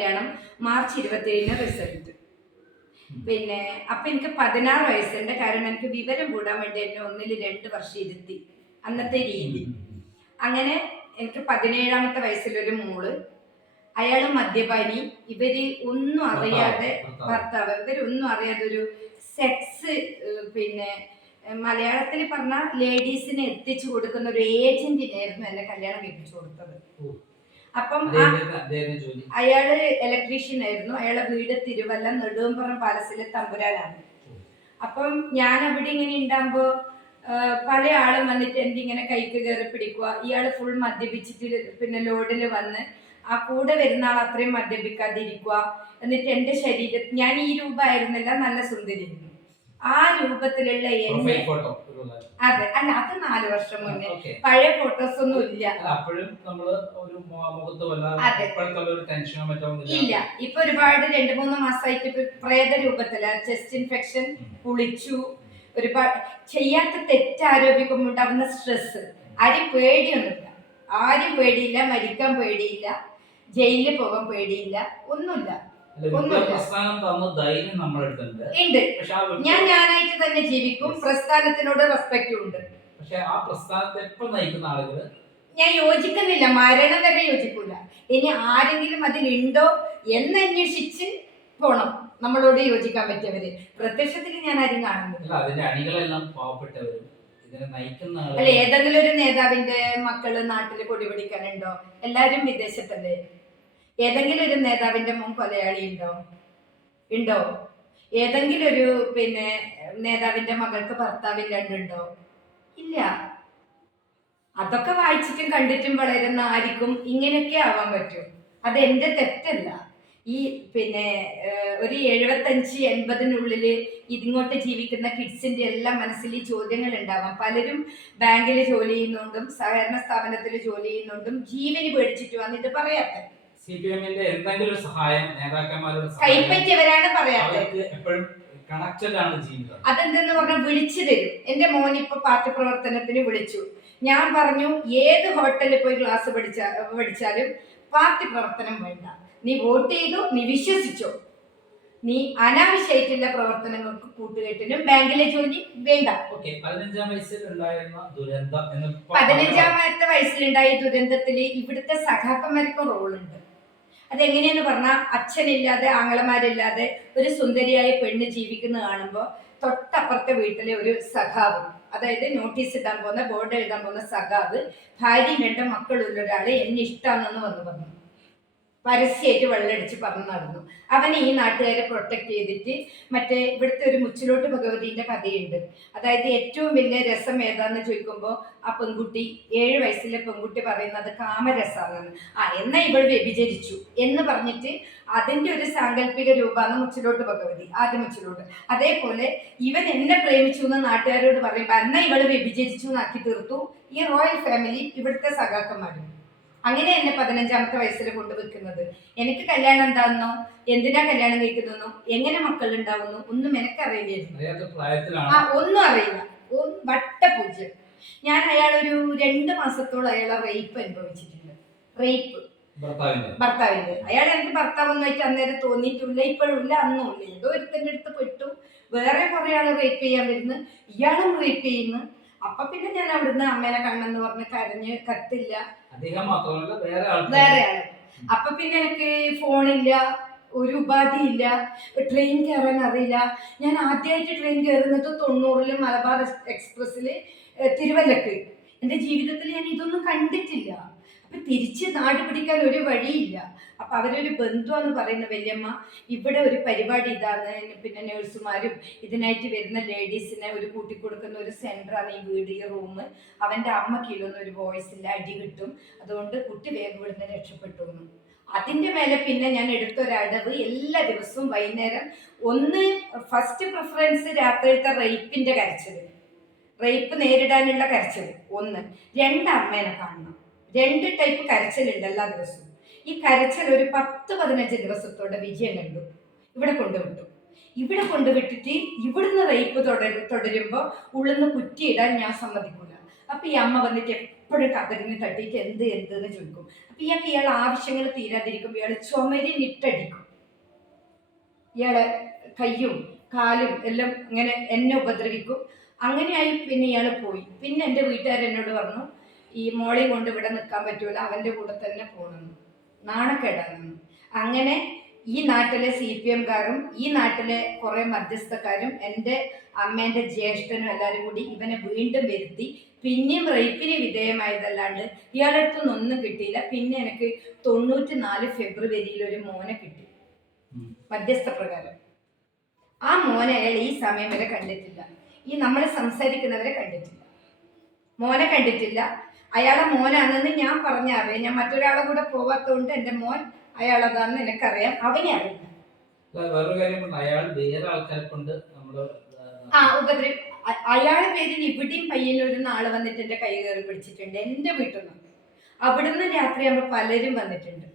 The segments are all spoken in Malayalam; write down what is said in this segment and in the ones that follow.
കല്യാണം മാർച്ച് ഇരുപത്തേഴിന് റിസൾട്ട് പിന്നെ അപ്പൊ എനിക്ക് പതിനാറ് വയസ്സുണ്ട്. കാരണം എനിക്ക് വിവരം കൂടാൻ വേണ്ടി എന്നെ ഒന്നിൽ രണ്ട് വർഷം ഇരുത്തി. അന്നത്തെ രീതി. അങ്ങനെ എനിക്ക് പതിനേഴാമത്തെ വയസ്സിലൊരു മോൾ. അയാൾ മദ്യപാനി. ഇവർ ഒന്നും അറിയാതെ ഭർത്താവ്. ഇവരൊന്നും അറിയാതെ ഒരു സെക്സ് പിന്നെ മലയാളത്തിൽ പറഞ്ഞ ലേഡീസിനെ എത്തിച്ചു കൊടുക്കുന്ന ഒരു ഏജന്റിനായിരുന്നു എന്നെ കല്യാണം കഴിപ്പിച്ചു കൊടുത്തത്. അപ്പം അയാൾ ഇലക്ട്രീഷ്യൻ ആയിരുന്നു. അയാളെ വീട് തിരുവല്ല നെടുവമ്പറം പാലസിലെ തമ്പുരാനാണ്. അപ്പം ഞാൻ അവിടെ ഇങ്ങനെ ഉണ്ടാകുമ്പോ പല ആളും വന്നിട്ട് എന്റെ ഇങ്ങനെ കൈക്ക് കയറി പിടിക്കുക. ഇയാൾ ഫുൾ മദ്യപിച്ചിട്ട് പിന്നെ ലോഡിൽ വന്ന് ആ കൂടെ വരുന്ന ആൾ അത്രയും മദ്യപിക്കാതിരിക്കുക. എന്നിട്ട് എന്റെ ശരീരം ഞാൻ ഈ രൂപമായിരുന്നില്ല നല്ല സുന്ദരിയായിരുന്നു. ആ രൂപത്തിലുള്ള എന്നെ അതെ. അല്ല അത് നാല് വർഷം മുന്നേ. പഴയ ഫോട്ടോസ് ഒന്നും ഇല്ല. ഇപ്പൊ ഒരുപാട് രണ്ടു മൂന്ന് മാസമായിട്ട് പ്രേത രൂപത്തിൽ ചെസ്റ്റ് ഇൻഫെക്ഷൻ. കുളിച്ചു. ഒരുപാട് ചെയ്യാത്ത തെറ്റ് ആരോപിക്കുമ്പോൾ ഉണ്ടാവുന്ന സ്ട്രെസ് ആരും പേടിയൊന്നുമില്ല. ആരും പേടിയില്ല. മരിക്കാൻ പേടിയില്ല. ജയിലിൽ പോകാൻ പേടിയില്ല. ഒന്നുമില്ല. ഒന്നുമില്ല. തന്ന ധൈര്യം ഉണ്ട്. ഞാൻ ഞാനായിട്ട് തന്നെ ജീവിക്കും. പ്രസ്ഥാനത്തിനോട് റെസ്പെക്റ്റും ഉണ്ട്. പക്ഷെ ആ പ്രസ്ഥാനത്തെ എപ്പോ നയിക്കുന്ന ആളുകൾ? ഞാൻ യോജിക്കുന്നില്ല. മരണം വരെ യോജിക്കൂല. ഇനി ആരെങ്കിലും അതിലുണ്ടോ എന്നന്വേഷിച്ച് പോണം. നമ്മളോട് യോജിക്കാൻ പറ്റിയവര്. പ്രത്യക്ഷത്തിൽ ഞാൻ ആരും കാണുന്നില്ല. അതിന്റെ അണികളെല്ലാം പാവപ്പെട്ടവരും അല്ല ഏതെങ്കിലും ഒരു നേതാവിന്റെ മക്കൾ നാട്ടിൽ കൊടി പിടിക്കാനുണ്ടോ? എല്ലാരും വിദേശത്തല്ലേ? ഏതെങ്കിലും ഒരു നേതാവിന്റെ മുൻ കൊലയാളി ഉണ്ടോ? ഉണ്ടോ? ഏതെങ്കിലും ഒരു പിന്നെ നേതാവിന്റെ മകൾക്ക് ഭർത്താവില്ലാണ്ടുണ്ടോ ഇല്ല. അതൊക്കെ വായിച്ചിട്ടും കണ്ടിട്ടും വളരുന്ന ആർക്കും ഇങ്ങനെയൊക്കെ ആവാൻ പറ്റും. അത് എന്റെ തെറ്റല്ല. ഈ പിന്നെ ഒരു എഴുപത്തഞ്ച് എൺപതിനുള്ളിൽ ഇതിങ്ങോട്ട് ജീവിക്കുന്ന കിഡ്സിന്റെ എല്ലാം മനസ്സിൽ ഈ ചോദ്യങ്ങൾ ഉണ്ടാവാം. പലരും ബാങ്കിൽ ജോലി ചെയ്യുന്നുണ്ടും സഹകരണ സ്ഥാപനത്തിൽ ജോലി ചെയ്യുന്നുണ്ടും ജീവന് പേടിച്ചിട്ട് വന്നിട്ട് പറയാത്ത സി പി എമ്മിന്റെ എന്തെങ്കിലും ഒരു സഹായം നേതാക്കന്മാരുടെ കൈപ്പറ്റിയവരാണ് പറയാത്തത്. എപ്പോഴും കണക്റ്റഡ് ആണ് ജീവിതം അതെന്തെന്ന് പറഞ്ഞാൽ വിളിച്ചു തരും. എന്റെ മോൻ ഇപ്പൊ പാർട്ടി പ്രവർത്തനത്തിന് വിളിച്ചു. ഞാൻ പറഞ്ഞു ഏത് ഹോട്ടലിൽ പോയി ക്ലാസ് പഠിച്ച പഠിച്ചാലും പാർട്ടി പ്രവർത്തനം വേണ്ട. നീ വോട്ട് ചെയ്തു നീ വിശ്വസിച്ചോ. നീ അനാവശ്യമായിട്ടുള്ള പ്രവർത്തനങ്ങൾക്ക് കൂട്ടുകെട്ടിനും ബാങ്കിലെ ജോലി വേണ്ട. ഓക്കെ പതിനഞ്ചാം വയസ്സിലുണ്ടായ ദുരന്തത്തിൽ ഇവിടുത്തെ സഖാക്കന്മാർക്കും റോളുണ്ട് അതെങ്ങനെയെന്ന് പറഞ്ഞാൽ അച്ഛനില്ലാതെ ആങ്ങളമാരില്ലാതെ ഒരു സുന്ദരിയായ പെണ്ണ് ജീവിക്കുന്ന കാണുമ്പോൾ തൊട്ടപ്പുറത്തെ വീട്ടിലെ ഒരു സഖാവ് അതായത് നോട്ടീസ് ഇടാൻ പോകുന്ന ബോർഡ് എഴുതാൻ പോകുന്ന സഖാവ് ഭാര്യയും രണ്ട് മക്കളുള്ള ഒരാളെ എന്നെ ഇഷ്ടമാണെന്ന് വന്ന് പറഞ്ഞു. പരസ്യമായിട്ട് വെള്ളടിച്ച് പറഞ്ഞു നടന്നു. അവനെ ഈ നാട്ടുകാരെ പ്രൊട്ടക്ട് ചെയ്തിട്ട് മറ്റേ ഇവിടുത്തെ ഒരു മുച്ചിലോട്ട് ഭഗവതിന്റെ കഥയുണ്ട്. അതായത് ഏറ്റവും വലിയ രസം ഏതാന്ന് ചോദിക്കുമ്പോൾ ആ പെൺകുട്ടി ഏഴ് വയസ്സിലെ പെൺകുട്ടി പറയുന്നത് കാമരസാണെന്ന് ആ എന്നാ ഇവൾ വ്യഭിചരിച്ചു എന്ന് പറഞ്ഞിട്ട് അതിന്റെ ഒരു സാങ്കല്പിക രൂപമാണ് മുച്ചിലോട്ട് ഭഗവതി ആദ്യ മുച്ചിലോട്ട്. അതേപോലെ ഇവൻ എന്നെ പ്രേമിച്ചു എന്ന് നാട്ടുകാരോട് പറയുമ്പോൾ എന്നാ ഇവൾ വ്യഭിചരിച്ചു എന്നാക്കി തീർത്തു? ഈ റോയൽ ഫാമിലി ഇവിടുത്തെ സഖാക്കന്മാരും. അങ്ങനെ എന്നെ പതിനഞ്ചാമത്തെ വയസ്സിൽ കൊണ്ടുവെക്കുന്നത് എനിക്ക് കല്യാണം എന്താണെന്നോ? എന്തിനാ കല്യാണം കഴിക്കുന്നോ എങ്ങനെ മക്കൾ ഉണ്ടാവുന്നു ഒന്നും എനിക്കറിയില്ലായിരുന്നു അറിയില്ല ആ ഒന്നും അറിയില്ല. വട്ട പൂജ്യം ഞാൻ അയാൾ ഒരു രണ്ട് മാസത്തോളം അയാളെ റേപ്പ് അനുഭവിച്ചിട്ടുണ്ട്. റേപ്പ് ഭർത്താവിന്റെ ഭർത്താവിന്റെ അയാൾ എനിക്ക് ഭർത്താവൊന്നായിട്ട് അന്നേരം തോന്നിയിട്ടില്ല. ഇപ്പോഴുമില്ല അന്നും ഇല്ല. ഏതോ ഒരുത്തന്റെ അടുത്ത് പെട്ടു. വേറെ കുറെ ആൾ റേപ്പ് ചെയ്യാൻ വരുന്നു. ഇയാളും റേപ്പ് ചെയ്യുന്നു. അപ്പൊ പിന്നെ ഞാൻ അവിടുന്ന് അമ്മേനെ കണ്ണെന്ന് പറഞ്ഞ് കരഞ്ഞ് കത്തില്ല. അദ്ദേഹം മാത്രമല്ല വേറെ അപ്പൊ പിന്നെ എനിക്ക് ഫോണില്ല ഒരു ഉപാധിയില്ല ട്രെയിൻ കയറാൻ അറിയില്ല. ഞാൻ ആദ്യമായിട്ട് ട്രെയിൻ കയറുന്നത് തൊണ്ണൂറിൽ മലബാർ എക്സ്പ്രസ്സിൽ തിരുവല്ലക്ക്. എന്റെ ജീവിതത്തിൽ ഞാൻ ഇതൊന്നും കണ്ടിട്ടില്ല. അപ്പൊ തിരിച്ച് നാട് പിടിക്കാൻ ഒരു വഴിയില്ല. അപ്പൊ അവരൊരു ബന്ധുവെന്ന് പറയുന്ന വല്യമ്മ ഇവിടെ ഒരു പരിപാടി ഇതാണ്. പിന്നെ നേഴ്സുമാരും ഇതിനായിട്ട് വരുന്ന ലേഡീസിനെ ഒരു കൂട്ടിക്കൊടുക്കുന്ന ഒരു സെന്ററാണ് ഈ വീട് ഈ റൂം. അവന്റെ അമ്മക്കിലൊന്നും ഒരു വോയിസ് ഇല്ല അടി കിട്ടും. അതുകൊണ്ട് കുട്ടി വേഗം ഇവിടുന്ന് രക്ഷപ്പെട്ടു എന്ന് അതിന്റെ മേലെ പിന്നെ ഞാൻ എടുത്തൊരടവ് എല്ലാ ദിവസവും വൈകുന്നേരം ഒന്ന് ഫസ്റ്റ് പ്രിഫറൻസ് രാത്രിയിലത്തെ റേപ്പിന്റെ കരച്ചിൽ റേപ്പ് നേരിടാനുള്ള കരച്ചിൽ ഒന്ന് രണ്ട് അമ്മേനെ കാണണം. രണ്ട് ടൈപ്പ് കരച്ചിലുണ്ട് എല്ലാ ദിവസവും ഈ കരച്ചൽ ഒരു പത്ത് പതിനഞ്ച് ദിവസത്തോടെ വിജയം കണ്ടു. ഇവിടെ കൊണ്ടുവിട്ടു. ഇവിടെ കൊണ്ടുവിട്ടിട്ട് ഇവിടുന്ന് റേപ്പ് തുടരും തുടരുമ്പോൾ ഉള്ളിന്ന് കുറ്റിയിടാൻ ഞാൻ സമ്മതിക്കൂല. അപ്പൊ ഈ അമ്മ വന്നിട്ട് എപ്പോഴും കതറിന് തട്ടിയിട്ട് എന്ത് എന്ത് എന്ന് ചോദിക്കും. അപ്പൊ ഇയാൾക്ക് ഇയാൾ ആവശ്യങ്ങൾ തീരാതിരിക്കുമ്പോൾ ഇയാൾ ചുമരിനിട്ടടിക്കും ഇയാളെ കയ്യും കാലും എല്ലാം ഇങ്ങനെ എന്നെ ഉപദ്രവിക്കും. അങ്ങനെയായി പിന്നെ ഇയാൾ പോയി. പിന്നെ എന്റെ വീട്ടുകാരെന്നോട് പറഞ്ഞു ഈ മോളി കൊണ്ട് ഇവിടെ നിൽക്കാൻ പറ്റൂല അവന്റെ കൂടെ തന്നെ പോകണം നാണക്കേടാണെന്ന് അങ്ങനെ ഈ നാട്ടിലെ സി പി എംകാരും ഈ നാട്ടിലെ കുറേ മധ്യസ്ഥക്കാരും എന്റെ അമ്മേന്റെ ജ്യേഷ്ഠനും എല്ലാവരും കൂടി ഇവനെ വീണ്ടും വരുത്തി പിന്നെയും റേപ്പിന് വിധേയമായതല്ലാണ്ട് ഇയാളടുത്തു നിന്നൊന്നും ഒന്നും കിട്ടിയില്ല. പിന്നെ എനിക്ക് തൊണ്ണൂറ്റി നാല് ഫെബ്രുവരിയിൽ ഒരു മോനെ കിട്ടി. മധ്യസ്ഥ പ്രകാരം ആ മോനെ അയാൾ ഈ സമയം വരെ കണ്ടിട്ടില്ല. ഈ നമ്മൾ സംസാരിക്കുന്നവരെ കണ്ടിട്ടില്ല. മോനെ കണ്ടിട്ടില്ല. അയാളെ മോനാണെന്ന് ഞാൻ പറഞ്ഞറിയാം. ഞാൻ മറ്റൊരാളെ കൂടെ പോവാത്തതുകൊണ്ട് എന്റെ മോൻ അയാളതാണെന്ന് എനിക്കറിയാം അവനെ അല്ല, വേറൊരു കാര്യം അയാൾ വേറെ ആൾക്കാരെ കൊണ്ട് നമ്മൾ ആ ഉപദ്രവ അയാളെ അയാളുടെ പേരിൽ ഇവിടെയും പയ്യന്നൂരിൽ നിന്ന് ആൾ വന്നിട്ട് എന്റെ കൈ കയറി പിടിച്ചിട്ടുണ്ട്. എന്റെ വീട്ടിൽ നിന്ന് അവിടുന്ന് രാത്രിയാകുമ്പോൾ പലരും വന്നിട്ടുണ്ട്.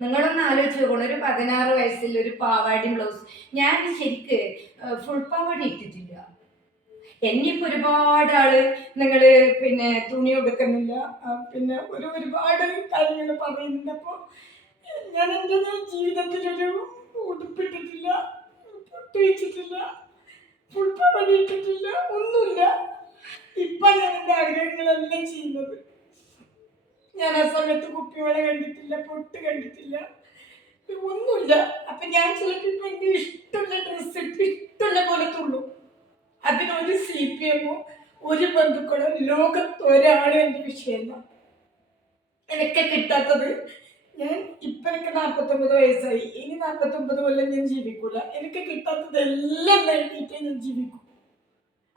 നിങ്ങളൊന്ന് ആലോചിച്ച് നോക്കണം ഒരു പതിനാറ് വയസ്സിൽ ഒരു പാവാടിയും ബ്ലൗസ്. ഞാൻ ശരിക്ക് ഫുൾ പാവാടി ഇട്ടിട്ടില്ല. എന്നിപ്പോ ഒരുപാട് ആൾ നിങ്ങൾ പിന്നെ തുണി കൊടുക്കുന്നില്ല പിന്നെ ഒരു ഒരുപാട് കാര്യങ്ങൾ പറയുന്നുണ്ട്. അപ്പോൾ ഞാൻ എന്റെ ജീവിതത്തിലൊരു ഉടുപ്പിട്ടിട്ടില്ല പൊട്ടിച്ചിട്ടില്ല ഫുൾ ഒന്നുമില്ല. ഇപ്പൊ ഞാൻ എന്റെ ആഗ്രഹങ്ങളെല്ലാം ചെയ്യുന്നത്. ഞാൻ ആ സമയത്ത് കുപ്പിവെള്ള കണ്ടിട്ടില്ല പൊട്ട് കണ്ടിട്ടില്ല ഒന്നുമില്ല. അപ്പൊ ഞാൻ ചിലപ്പോൾ ഇപ്പൊ എന്റെ ഇഷ്ടമുള്ള ഡ്രസ്സ് ഇട്ട് ഇഷ്ടമുള്ള പോലെ അതിനൊരു സി പി എമ്മോ ഒരു ബന്ധുക്കളോ ലോകത്ത് ഒരാളും എന്റെ വിഷയമല്ല. എനിക്ക് കിട്ടാത്തത് ഞാൻ ഇപ്പൊ എനിക്ക് നാൽപ്പത്തൊമ്പത് വയസ്സായി. ഇനി നാൽപ്പത്തൊമ്പത് കൊല്ലം ഞാൻ ജീവിക്കൂല. എനിക്ക് കിട്ടാത്തത് എല്ലാം നേടിയിട്ടേ ഞാൻ ജീവിക്കൂ.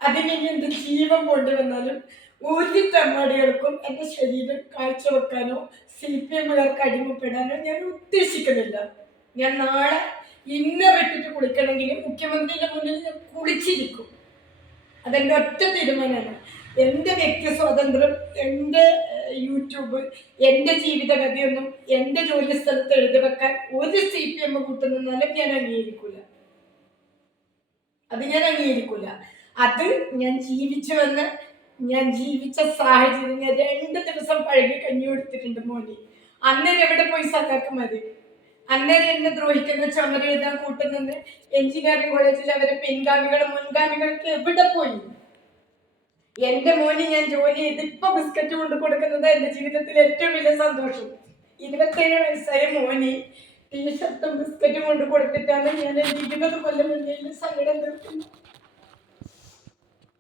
അതിന് ഇനി എന്റെ ജീവൻ കൊണ്ടുവന്നാലും ഒരു തെമ്മാടികൾക്കും എന്റെ ശരീരം കാഴ്ചവെക്കാനോ സി പി എമ്മുകാർക്ക് അടിമപ്പെടാനോ ഞാൻ ഉദ്ദേശിക്കുന്നില്ല. ഞാൻ നാളെ ഇന്നർ വെട്ടിട്ട് കുളിക്കണമെങ്കിൽ മുഖ്യമന്ത്രിയുടെ മുന്നിൽ ഞാൻ കുളിച്ചിരിക്കും. അതെന്റെ ഒറ്റ തീരുമാനമാണ്. എന്റെ വ്യക്തി സ്വാതന്ത്ര്യം എന്റെ യൂട്യൂബ് എന്റെ ജീവിതഗതിയൊന്നും എന്റെ ജോലി സ്ഥലത്ത് എഴുതി വെക്കാൻ ഒരു സി പി എം കൂട്ടുന്നാലും ഞാൻ അംഗീകരിക്കില്ല അത് ഞാൻ അംഗീകരിക്കില്ല അത് ഞാൻ ജീവിച്ചു വന്ന് ഞാൻ ജീവിച്ച സാഹചര്യം ഞാൻ രണ്ട് ദിവസം പഴകി കഞ്ഞി കൊടുത്തിട്ടുണ്ട് മോനെ. അന്നേരം എവിടെ പോയി സഖാക്കന്മാര് അന്നേരം എന്നെ ദ്രോഹിക്കുന്ന ചുമര എഴുതാൻ കൂട്ടുന്നത് എഞ്ചിനീയറിംഗ് കോളേജിൽ അവരെ പിൻഗാമികളും മുൻഗാമികൾക്ക് എവിടെ പോയി? എന്റെ മോന് ഞാൻ ജോലി ചെയ്ത് ഇപ്പൊ ബിസ്ക്കറ്റ് കൊണ്ട് കൊടുക്കുന്നത് എന്റെ ജീവിതത്തിൽ ഏറ്റവും വലിയ സന്തോഷം. ഇരുപത്തേഴ് വയസ്സായ മോന് ടീഷർട്ടും ബിസ്ക്കറ്റും കൊണ്ട് കൊടുത്തിട്ടാണ് ഞാൻ എന്റെ ഇരുപത് കൊല്ലം മുന്നിൽ സങ്കടം തീർക്കുന്നത്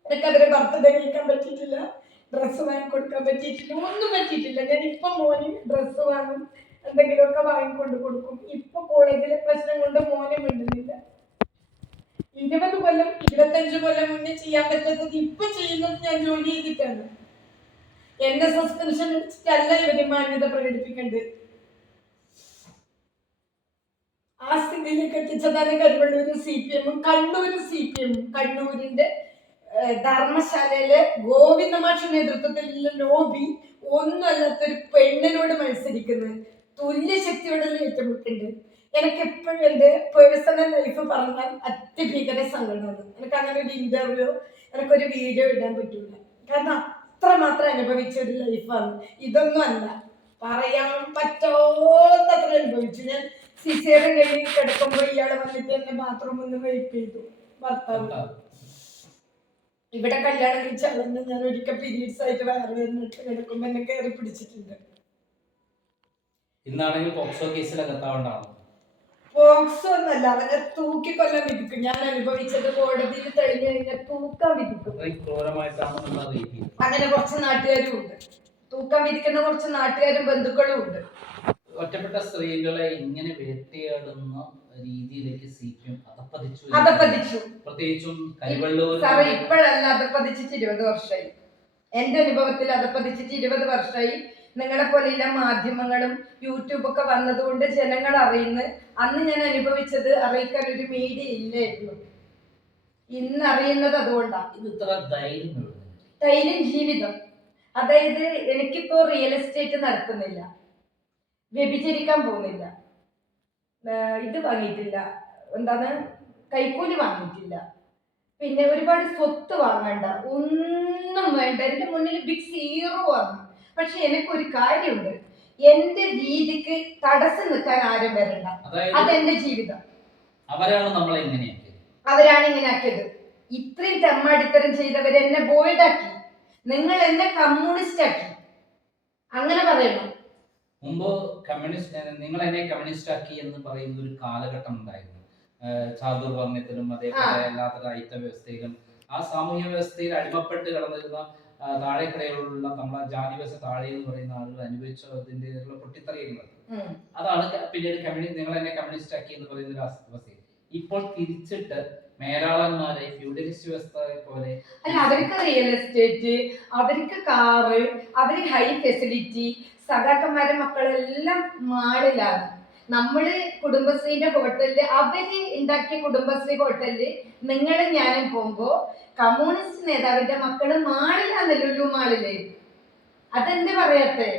എനിക്ക് അവരെ ഭർത്ത ധരിക്കാൻ പറ്റിയിട്ടില്ല. ഡ്രസ്സ് വാങ്ങിക്കൊടുക്കാൻ പറ്റിയിട്ടില്ല. ഒന്നും പറ്റിയിട്ടില്ല. ഞാൻ ഇപ്പൊ മോന് ഡ്രസ്സ് വാങ്ങും. എന്തെങ്കിലുമൊക്കെ വാങ്ങിക്കൊണ്ട് കൊടുക്കും. ഇപ്പൊ കോളേജിലെ പ്രശ്നം കൊണ്ട് മോനെ മിണ്ടുന്നില്ല. ഇരുപത് കൊല്ലം ഇരുപത്തഞ്ച് കൊല്ലം മുന്നേ ചെയ്യാൻ പറ്റാത്തത് ഇപ്പൊ ചെയ്യുന്നത് ഞാൻ ജോലി ചെയ്തിട്ടാണ്. എന്റെ സസ്പെൻഷൻ അടിച്ചിട്ടല്ല ഇവർ മാന്യത പ്രകടിപ്പിക്കേണ്ടത്. ആ സ്ഥിതിയിലേക്ക് എത്തിച്ചതാണ് കരുവള്ളൂര് സി പി എമ്മും കണ്ണൂരും സി പി എമ്മും കണ്ണൂരിന്റെ ധർമ്മശാലയിലെ ഗോവിന്ദമാഷ നേതൃത്വത്തിലുള്ള ലോബി ഒന്നല്ലാത്തൊരു പെണ്ണിനോട് മത്സരിക്കുന്നത്. തുല്യശക്തിയോടുള്ള ഏറ്റുമുട്ടുണ്ട്. എനിക്ക് എപ്പോഴും എന്റെ പേഴ്സണൽ ലൈഫ് പറഞ്ഞാൽ അത്യഭീകര സങ്കടമാണ്. എനിക്ക് അങ്ങനെ ഒരു ഇന്റർവ്യൂ എനിക്കൊരു വീഡിയോ ഇടാൻ പറ്റൂല. കാരണം അത്രമാത്രം അനുഭവിച്ച ഒരു ലൈഫാണ് ഇതൊന്നും അല്ല. പറയാൻ പറ്റാത്തത്ര അനുഭവിച്ചു. ഞാൻ സിസേറിയൻ കഴിഞ്ഞ് കിടക്കുമ്പോൾ ഇയാൾ വന്നിട്ട് എന്നെ ബാത്റൂമിൽ നിന്ന് വെയിറ്റ് ചെയ്തു. ഭർത്താവ്. ഇവിടെ കല്യാണം കഴിച്ച ഞാൻ ഒരിക്കൽ പീരീഡ്സ് ആയിട്ട് വരുന്നിട്ട് കിടക്കുമ്പോൾ എന്നെ കയറി പിടിച്ചിട്ടുണ്ട്. ഇന്നാണെങ്കിൽ പോക്സോ കേസിൽ അകത്താവേണ്ടതാണ് പോക്സോ എന്നല്ല അവനെ തൂക്കിക്കൊല്ലാൻ വിധിക്കും. ഞാൻ അനുഭവിച്ചത് കോടതിയിൽ തെളിഞ്ഞു കഴിഞ്ഞാൽ തൂക്കാൻ വിധിക്കും. അങ്ങനെ കുറച്ച് നാട്ടുകാരും ഉണ്ട്. തൂക്കാൻ വിധിക്കുന്ന കുറച്ച് നാട്ടുകാരും ബന്ധുക്കളും ഉണ്ട്. ഒറ്റപ്പെട്ട സ്ത്രീകളെ ഇങ്ങനെ വേട്ടയാടുന്ന രീതിയിലേക്ക് സീക്കും അതപ്പതിച്ചു അതപ്പതിച്ചു. പ്രത്യേകിച്ചും കൈവെള്ളൂർ സാറേ ഇപ്പോഴല്ല അതപ്പതിച്ചിട്ട് ഇരുപത് വർഷമായി. എന്റെ അനുഭവത്തിൽ അതപ്പതിച്ചിട്ട് ഇരുപത് വർഷമായി. നിങ്ങളെ പോലെയുള്ള മാധ്യമങ്ങളും യൂട്യൂബൊക്കെ വന്നതുകൊണ്ട് ജനങ്ങൾ അറിയുന്ന. അന്ന് ഞാൻ അനുഭവിച്ചത് അറിയിക്കാൻ ഒരു മീഡിയ ഇല്ലായിരുന്നു. ഇന്ന് അറിയുന്നത് അതുകൊണ്ടാണ് ധൈര്യം ജീവിതം. അതായത് എനിക്കിപ്പോ റിയൽ എസ്റ്റേറ്റ് നടത്തുന്നില്ല. വ്യഭിചരിക്കാൻ പോകുന്നില്ല. ഇത് വാങ്ങിയിട്ടില്ല. എന്താണ്? കൈക്കൂലി വാങ്ങിയിട്ടില്ല. പിന്നെ ഒരുപാട് സ്വത്ത് വാങ്ങണ്ട. ഒന്നും വേണ്ട. എന്റെ മുന്നിൽ ബിഗ് സീറോ ആണ് പക്ഷെ എനിക്കൊരു കാര്യമുണ്ട്. എന്റെ രീതിക്ക് തടസ്സം നിൽക്കാൻ ആരും വരണ്ട. അതെന്റെ ജീവിതം. അവരാണ് നമ്മളെ ഇങ്ങനെയാക്കിയത്. അവരാണ് ഇങ്ങനെ ആക്കിയത് ഇത്രയും തെമ്മാടിത്തരം ചെയ്തവർ എന്നെ ബോൾഡാക്കി. നിങ്ങൾ എന്നെ കമ്മ്യൂണിസ്റ്റ് ആക്കി അങ്ങനെ പറയണം മുമ്പ് കമ്മ്യൂണിസ്റ്റ് നിങ്ങൾ എന്നെ കമ്മ്യൂണിസ്റ്റ് ആക്കി എന്ന് പറയുന്ന ഒരു കാലഘട്ടം ഉണ്ടായിരുന്നു. ചാതുർവർണയത്തിലും അതേപോലെ അല്ലാത്ത അയിത്ത വ്യവസ്ഥയിലും ആ സാമൂഹ്യ വ്യവസ്ഥയിൽ അടിമപ്പെട്ട് കിടന്നിരുന്ന താഴെക്കിടയിലുള്ള നമ്മളെ ജാതി വ്യവസ്ഥ താഴെ എന്ന് പറയുന്ന ആളുകൾ അനുഭവിച്ചതിന്റെതായിട്ടുള്ള പൊട്ടിത്തെറിയുന്നത് ഉം. അതാണ് പിന്നീട് കമ്മ്യൂണിസ്റ്റ് നിങ്ങൾ എന്നെ കമ്മ്യൂണിസ്റ്റ് ആക്കി എന്ന് പറയുന്ന ഒരു അവസ്ഥയിൽ ഇപ്പോൾ തിരിച്ചിട്ട് മേലാളന്മാരെ ഫ്യൂഡലിസ്റ്റ് വ്യവസ്ഥയെ പോലെ അല്ല അവർക്ക് റിയൽ എസ്റ്റേറ്റ് അവർക്ക് കാറ് അവർക്ക് ഹൈ ഫെസിലിറ്റി സഖാക്കന്മാരെ മക്കളെല്ലാം മാളിലാണ്. നമ്മൾ കുടുംബശ്രീന്റെ ഹോട്ടലിൽ അവർ ഉണ്ടാക്കിയ കുടുംബശ്രീ ഹോട്ടലിൽ നിങ്ങളും ഞാനും പോകുമ്പോ കമ്മ്യൂണിസ്റ്റ് നേതാവിന്റെ മക്കൾ മാളിലാണ് ലുലു മാളിൽ. അതെന്ത് പറയാത്തെ?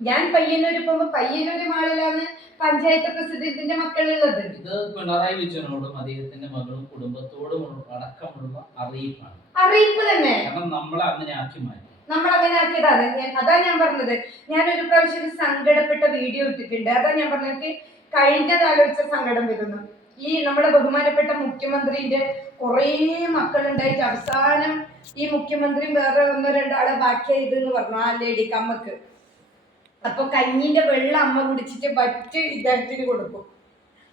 ഞാൻ പയ്യന്നൂര് പോകുമ്പോ പയ്യന്നൂര് മാളിലാണ് പഞ്ചായത്ത് പ്രസിഡന്റിന്റെ മക്കളുള്ളത്. ഇത് പിണറായി വിജയനോടും അദ്ദേഹത്തിന്റെ മകളും കുടുംബത്തോടും അടക്കമുള്ള അറിയിപ്പാണ്. അറിയിപ്പ് തന്നെ. കാരണം നമ്മളെ അങ്ങനെ ആക്കി മാറ്റി. നമ്മൾ അങ്ങനെ ആക്കിയതാണ് അതാ ഞാൻ പറഞ്ഞത്. ഞാൻ ഒരു പ്രാവശ്യം സങ്കടപ്പെട്ട വീഡിയോ ഇട്ടിട്ടുണ്ട്. അതാ ഞാൻ പറഞ്ഞത്. എനിക്ക് കഴിഞ്ഞത് ആലോചിച്ച സങ്കടം വരുന്നു. ഈ നമ്മുടെ ബഹുമാനപ്പെട്ട മുഖ്യമന്ത്രിന്റെ കുറേ മക്കളുണ്ടായിട്ട് അവസാനം ഈ മുഖ്യമന്ത്രി വേറെ ഒന്നോ രണ്ടാളെ ബാക്കിയായത് എന്ന് പറഞ്ഞു. ആ ലേഡിക്ക് അമ്മയ്ക്ക് അപ്പൊ കഞ്ഞിന്റെ വെള്ളം അമ്മ കുടിച്ചിട്ട് മറ്റ് ഇദ്ദേഹത്തിന് കൊടുക്കും.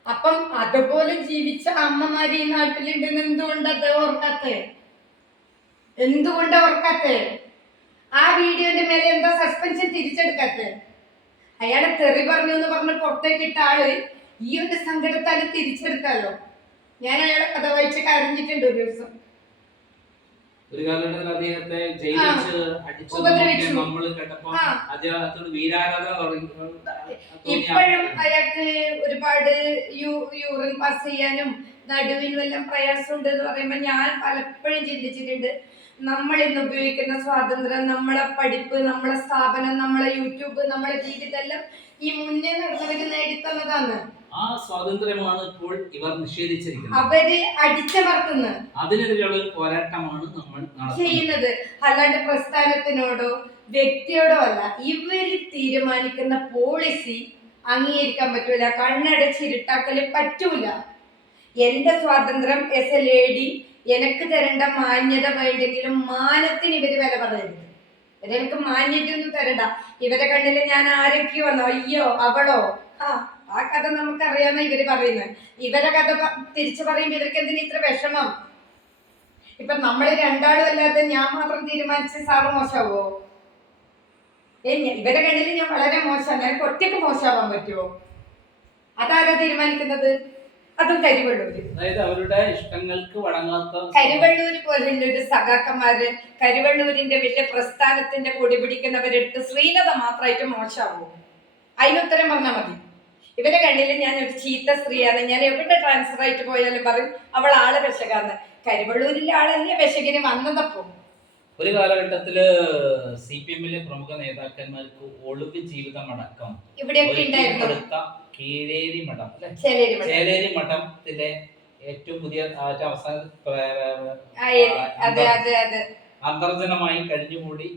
അപ്പം അതുപോലെ ജീവിച്ച അമ്മമാര് ഈ നാട്ടിലുണ്ടെന്ന് എന്തുകൊണ്ടത് ഓർക്കാത്തേ? എന്തുകൊണ്ട് ഓർക്കാത്തേ? ആ വീഡിയോന്റെ മേലെ എന്താ സസ്പെൻഷൻ തിരിച്ചെടുക്കാത്ത അയാളെ തെറി പറഞ്ഞു എന്ന് പറഞ്ഞ് പുറത്തേക്ക് ഇട്ട ആൾ ഈ ഒരു സങ്കടത്താൽ തിരിച്ചെടുത്താലോ ഞാൻ അയാളെ കഥ വായിച്ച് കരഞ്ഞിട്ടുണ്ട് ഒരു ദിവസം ഒരു കാലഘട്ടത്തിൽ അദ്ദേഹത്തെ ജയിലിൽ വെച്ച് അടിച്ചു ഉപദ്രവിച്ചു. നമ്മൾ കേട്ടപ്പോ ആ. അദ്ദേഹത്തോട് വീരാരാധന തുടങ്ങി ഇപ്പോഴും അയാൾക്ക് ഒരുപാട് യൂറിൻ പാസ് ചെയ്യാനും നടുവിനും എല്ലാം പ്രയാസമുണ്ട് എന്ന് പറയുമ്പോൾ ഞാൻ പലപ്പോഴും ചിന്തിച്ചിട്ടുണ്ട് നമ്മൾ ഇന്ന് ഉപയോഗിക്കുന്ന സ്വാതന്ത്ര്യം നമ്മളെ പഠിപ്പ് നമ്മളെ സ്ഥാപനം നമ്മളെ യൂട്യൂബ് നമ്മളെ ജീവിതമെല്ലാം ഈ മുന്നേ നടന്നവര് നേടിത്തന്നതാണ്. ആ സ്വാതന്ത്ര്യമാണ് ഇപ്പോൾ ഇവർ നിഷേധിച്ചിരിക്കുന്നത്. അവർ അടിച്ചമർത്തുന്നു അതിനെതിരെയുള്ള ഒരു പോരാട്ടമാണ് നമ്മൾ ചെയ്യുന്നത്. അല്ലാണ്ട് പ്രസ്ഥാനത്തിനോടോ വ്യക്തിയോടോ അല്ല ഇവർ തീരുമാനിക്കുന്ന പോളിസി അംഗീകരിക്കാൻ പറ്റൂല കണ്ണടച്ചിരുട്ടാക്കൽ പറ്റൂല. എന്റെ സ്വാതന്ത്ര്യം എസ് എ ലേഡി എനിക്ക് തരേണ്ട മാന്യത വേണ്ടെങ്കിലും മാനത്തിന് ഇവർ വില പറയരുത്. ഇവരെനിക്ക് മാന്യതയൊന്നും തരണ്ട. ഇവരെ കണ്ണിൽ ഞാൻ ആരൊക്കെയോ വന്നോ? അയ്യോ അവളോ? ആ ആ കഥ നമുക്കറിയാന്ന ഇവർ പറയുന്നത് ഇവരെ കഥ തിരിച്ചു പറയുമ്പോ ഇവർക്ക് എന്തിനാ ഇത്ര വിഷമം? ഇപ്പൊ നമ്മൾ രണ്ടാളും അല്ലാതെ ഞാൻ മാത്രം തീരുമാനിച്ച് സാറ് മോശമാവോ ഏ ഇവരെ കണ്ണിൽ ഞാൻ വളരെ മോശമാണ് ഞാൻ ഒറ്റയ്ക്ക് മോശമാവാൻ പറ്റുമോ അതാരാ തീരുമാനിക്കുന്നത്? അതും കരുവള്ളൂര്. അതായത് അവരുടെ ഇഷ്ടങ്ങൾക്ക് വഴങ്ങാത്ത കരുവള്ളൂര് പോലുള്ള ഒരു സഖാക്കന്മാര് കരുവള്ളൂരിന്റെ വലിയ പ്രസ്ഥാനത്തിന്റെ കൊടി പിടിക്കുന്നവരെടുത്ത് ശ്രീലത മാത്രമായിട്ട് മോശമാവും അതിനുത്തരം പറഞ്ഞാൽ മതി. ഇവരെ കണ്ണിൽ ഞാൻ ഒരു ചീത്ത സ്ത്രീയാണ്. ഞാൻ എവിടെ ട്രാൻസ്ഫർ ആയിട്ട് പോയാലും പറയും അവൾ ആളെ വിശകാന്ന്. കരുവള്ളൂരിലെ ആളല്ലേ വിശകിന് വന്നതപ്പോ ഒരു കാലഘട്ടത്തിൽ സി പി എമ്മിലെ പ്രമുഖ നേതാക്കന്മാർക്ക് ഒളിവ് ജീവിതം അടക്കം കീഴേരി മഠം ചേലേരി മഠം. മഠത്തിലെ ഏറ്റവും പുതിയ അവസാന അന്തർജനമായി കഴിഞ്ഞുകൂടി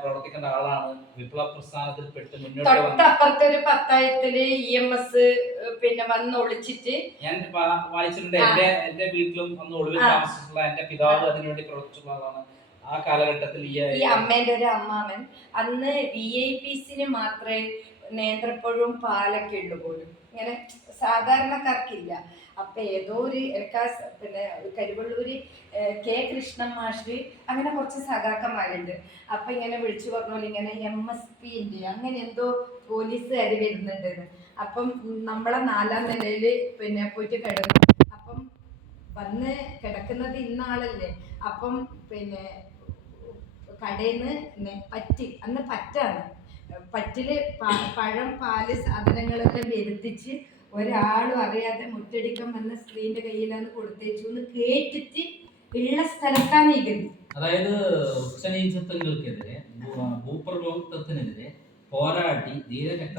പ്രവർത്തിക്കേണ്ട ആളാണ് വിപ്ലവ പ്രസ്ഥാനത്തിൽ പെട്ട് മുന്നോട്ട് അപ്പുറത്തെ തൊട്ടപ്പുറത്തെ ഒരു പത്തായത്തിൽ ഇ എം എസ് പിന്നെ വന്ന് ഒളിച്ചിട്ട് ഞാൻ വായിച്ചിട്ടുണ്ട്. എന്റെ എന്റെ വീട്ടിലും വന്ന് ഒളിവിൽ താമസിച്ചിട്ടുള്ള എന്റെ പിതാവ് അതിനുവേണ്ടി പ്രവർത്തിച്ചിട്ടുള്ളതാണ്. ആ കാലഘട്ടത്തിൽ ഈ അമ്മേന്റെ ഒരു അമ്മാമൻ അന്ന് വി ഐ പിസിന് മാത്രമേ നേന്ത്രപ്പഴവും പാലൊക്കെ ഉള്ളു പോലും. ഇങ്ങനെ സാധാരണക്കാർക്കില്ല. അപ്പൊ ഏതോ ഒരു പിന്നെ കരുവള്ളൂര് കെ കൃഷ്ണൻ മാഷ് അങ്ങനെ കുറച്ച് സഖാക്കന്മാരുണ്ട്. അപ്പൊ ഇങ്ങനെ വിളിച്ചു പറഞ്ഞ ഇങ്ങനെ എം എസ് പി ഉണ്ട് അങ്ങനെ എന്തോ പോലീസ് പോലീസുകാർ വരുന്നുണ്ടെന്ന്. അപ്പം നമ്മളെ നാലാം നിലയിൽ പിന്നെ പോയിട്ട് കിടന്നു. അപ്പം വന്ന് കിടക്കുന്നത് ഇന്നാളല്ലേ. അപ്പം പിന്നെ കടയിൽ നിന്ന് പറ്റി അന്ന് പറ്റാണ്. പറ്റിൽ പഴം പാൽ സാധനങ്ങളെല്ലാം വരുത്തിച്ച് ഒരാളും അറിയാതെ മുറ്റടിക്കാൻ വന്ന സ്ത്രീന്റെ കയ്യിലാണ് കൊടുത്തേച്ചു എന്ന് കേട്ടിട്ട് ഉള്ള സ്ഥലത്താണ് ഇരിക്കുന്നത് അതായത് ഉച്ചനീചത്വങ്ങൾക്കെതിരെ ഭൂപ്രഭോക്തത്തിനെതിരെ പോരാടി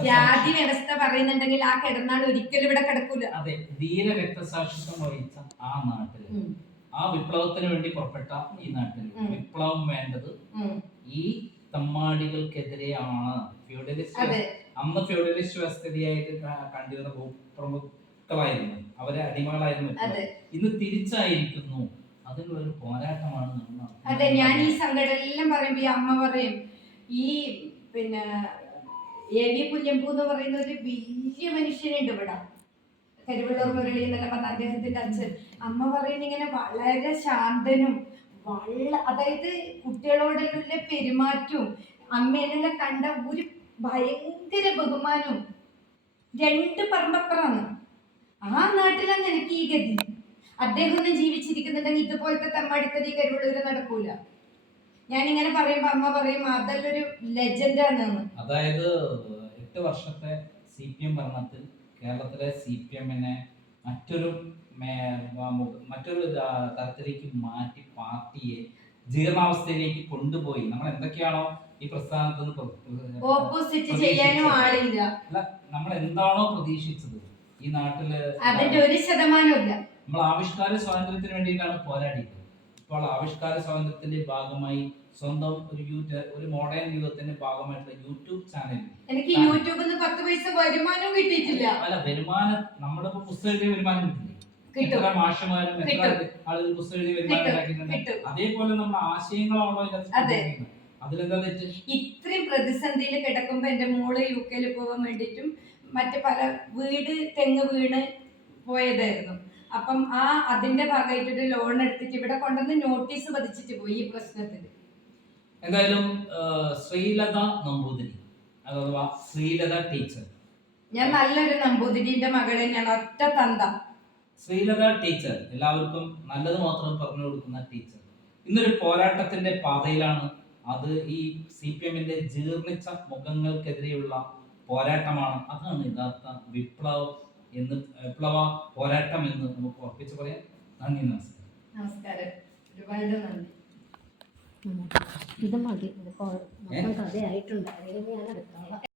ജാതി വ്യവസ്ഥ പറയുന്നുണ്ടെങ്കിൽ ആ കിടന്നാൾ ഒരിക്കലും ഇവിടെ കിടക്കൂല. അതെ ധീര രക്തസാക്ഷിത്വം വഹിച്ച ആ നാട്ടിൽ ഉം. ആ വിപ്ലവത്തിന് വേണ്ടി പുറപ്പെട്ട ഈ നാട്ടിൽ വിപ്ലവം വേണ്ടത് ഈ തമ്മാടികൾക്കെതിരെയാണ്. ഫ്യൂഡലിസ്റ്റ് അന്ന് ഫ്യൂഡലിസ്റ്റ് വ്യവസ്ഥിതിയായിട്ട് ക- കണ്ടിരുന്ന ഭൂപ്രമുക്കളായിരുന്നു അവരെ അടിമകളായിരുന്നു. ഇന്ന് തിരിച്ചായിരിക്കുന്നു. അതിനുള്ള ഒരു പോരാട്ടമാണ് അതെ ഞാൻ ഈ സങ്കടം എല്ലാം പറയുമ്പോ ഈ അമ്മ പറയും ഈ പിന്നെ എ വി പുല്ലമ്പൂ എന്ന് പറയുന്ന ഒരു വലിയ മനുഷ്യനുണ്ട് ഇവിടെ. കരുവള്ളൂർ മുരളി എന്നല്ല പറഞ്ഞ അദ്ദേഹത്തിന്റെ അച്ഛൻ. അമ്മ പറയുന്ന ഇങ്ങനെ വളരെ ശാന്തനും വള അതായത് കുട്ടികളോടുള്ള പെരുമാറ്റവും അമ്മേനെല്ലാം കണ്ട ഒരു ഭയങ്കര ബഹുമാനവും രണ്ട് പറമ്പപ്പുറാണ് ആ നാട്ടിലാണ് എനിക്ക് ഈ ഗതി. അദ്ദേഹം ഒന്നും ജീവിച്ചിരിക്കുന്നുണ്ടെങ്കിൽ ഇതുപോലത്തെ തമ്മാടിത്തടി കരുവള്ളൂര് നടക്കൂല. ഞാനിങ്ങനെ പറയുമ്പോ അമ്മ പറയും അതല്ലൊരു ലെജൻഡാണ് അതായത് എട്ട് വർഷത്തെ സി പി എം ഭരണത്തിൽ കേരളത്തിലെ സി പി എമ്മിനെ മറ്റൊരു മറ്റൊരു തരത്തിലേക്ക് മാറ്റി പാർട്ടിയെ ജീർണാവസ്ഥയിലേക്ക് കൊണ്ടുപോയി. നമ്മൾ എന്തൊക്കെയാണോ ഈ പ്രസ്ഥാനത്ത് അല്ല നമ്മൾ എന്താണോ പ്രതീക്ഷിച്ചത്? ഈ നാട്ടിൽ അതിന്റെ ഒരു നമ്മൾ ആവിഷ്കാര സ്വാതന്ത്ര്യത്തിന് വേണ്ടിയിട്ടാണ് പോരാടിയത്. ഇപ്പോൾ ആവിഷ്കാര സ്വാതന്ത്ര്യത്തിന്റെ ഭാഗമായി സ്വന്തം ഒരു യൂട്യൂബ് ഒരു മോഡേൺ യുഗത്തിന്റെ ഭാഗമായിട്ടുള്ള യൂട്യൂബ് ചാനൽ എനിക്ക് യൂട്യൂബിൽ നിന്ന് പത്ത് പൈസ വരുമാനവും കിട്ടിയിട്ടില്ല. അല്ല വരുമാനം നമ്മുടെ എഴുതിയ വരുമാനം കിട്ടില്ലേ? കിട്ടും. എത്ര മാഷമാരും എത്ര ആളുകൾ പുസ്തകം എഴുതി വരുമാനം. അതേപോലെ നമ്മുടെ ആശയങ്ങളാണോ ഇതിനകത്ത്. അതിലെന്താ തെറ്റ്? ഇത്രയും പ്രതിസന്ധിയിൽ കിടക്കുമ്പോ എന്റെ മോൾ യു കെയിൽ പോവാൻ വേണ്ടിയിട്ടും മറ്റു പല വീട് തെങ്ങ് വീണ് പോയതായിരുന്നു. അപ്പം ആ അതിന്റെ ഭാഗമായിട്ടൊരു ലോൺ എടുത്തിട്ട് ഇവിടെ കൊണ്ടുവന്ന് നോട്ടീസ് പതിച്ചിട്ട് പോയി ഈ പ്രശ്നത്തിൽ. എന്തായാലും ശ്രീലത നമ്പൂതിരി. അഥവാ ശ്രീലത ടീച്ചർ. ഞാൻ നല്ലൊരു നമ്പൂതിരിന്റെ മകളെ ഞാൻ ഒറ്റ തന്ത. ശ്രീലത ടീച്ചർ. എല്ലാവർക്കും നല്ലത് മാത്രം പറഞ്ഞു കൊടുക്കുന്ന ടീച്ചർ. ഇന്നൊരു പോരാട്ടത്തിന്റെ പാതയിലാണ് അത് ഈ സി പി എമ്മിന്റെ ജീർണിച്ച മുഖങ്ങൾക്കെതിരെയുള്ള പോരാട്ടമാണ്. അതാണ് യഥാർത്ഥ വിപ്ലവം. എന്ന് വിപ്ലവ പോരാട്ടം എന്ന് നമുക്ക് ഉറപ്പിച്ച് പറയാം. നന്ദി നമസ്കാരം. നമസ്കാരം. ഒരുപാട് നന്ദി. ഇത് മതി. ഇത് കൊ- മൊത്തം കഥയായിട്ടുണ്ട് അല്ലെങ്കിൽ ഞാൻ എടുത്തോളാം.